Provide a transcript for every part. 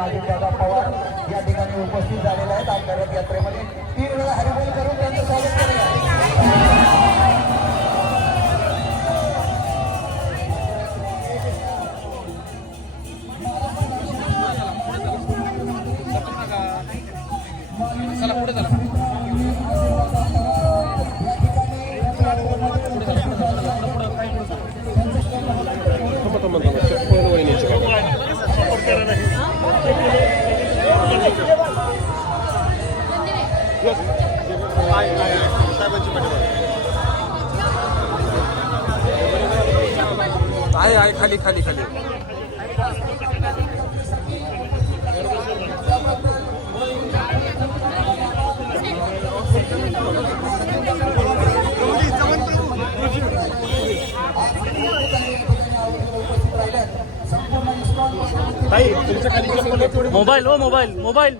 अजितदादा पवार या ठिकाणी उपस्थित झालेले आहेत. आपल्या रथयात्रेमध्ये 3 वेळा हरिबोल करून त्यांचं स्वागत केलं. आहे खाली खाली खाली मोबाईल हो मोबाईल मोबाईल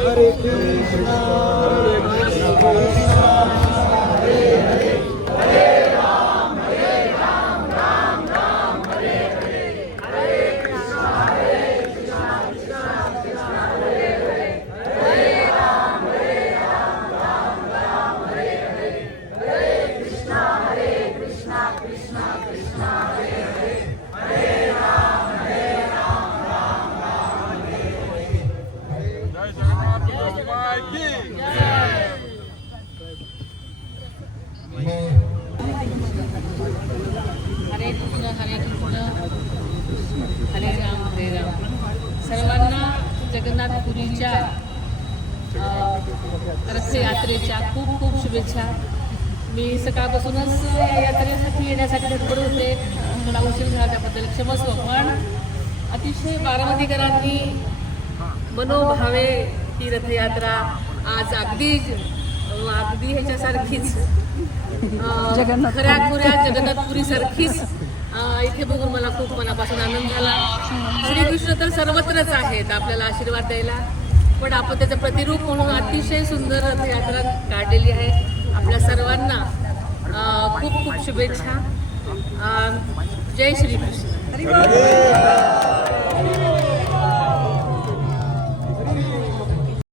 हरे कृष्णा हरे कृष्णा हरे हरे हरे राम राम राम हरे हरे हरे कृष्णा कृष्णा कृष्णा हरे हरे हरे राम राम हरे हरे हरे कृष्णा कृष्णा कृष्णा हरे हरे हरे राम हरे राम. सर्वांना जगन्नाथपुरीच्या रथयात्रेच्या खूप खूप शुभेच्छा. मी सकाळपासूनच या यात्रेसाठी येण्यासाठी धडपड होते. मला उशीर झाला त्याबद्दल क्षमस्व. पण अतिशय बारामतीकरांनी मनोभावे ही रथयात्रा आज अगदी ह्याच्यासारखीच खऱ्या खुऱ्या जगन्नाथपुरीसारखीच इथे बघून मला खूप मनापासून आनंद झाला. श्रीकृष्ण तर सर्वत्रच आहेत आपल्याला आशीर्वाद द्यायला, पण आपण त्याचं प्रतिरूप म्हणून अतिशय सुंदर रथयात्रा काढलेली आहे. आपल्या सर्वांना खूप खूप शुभेच्छा. जय श्रीकृष्ण.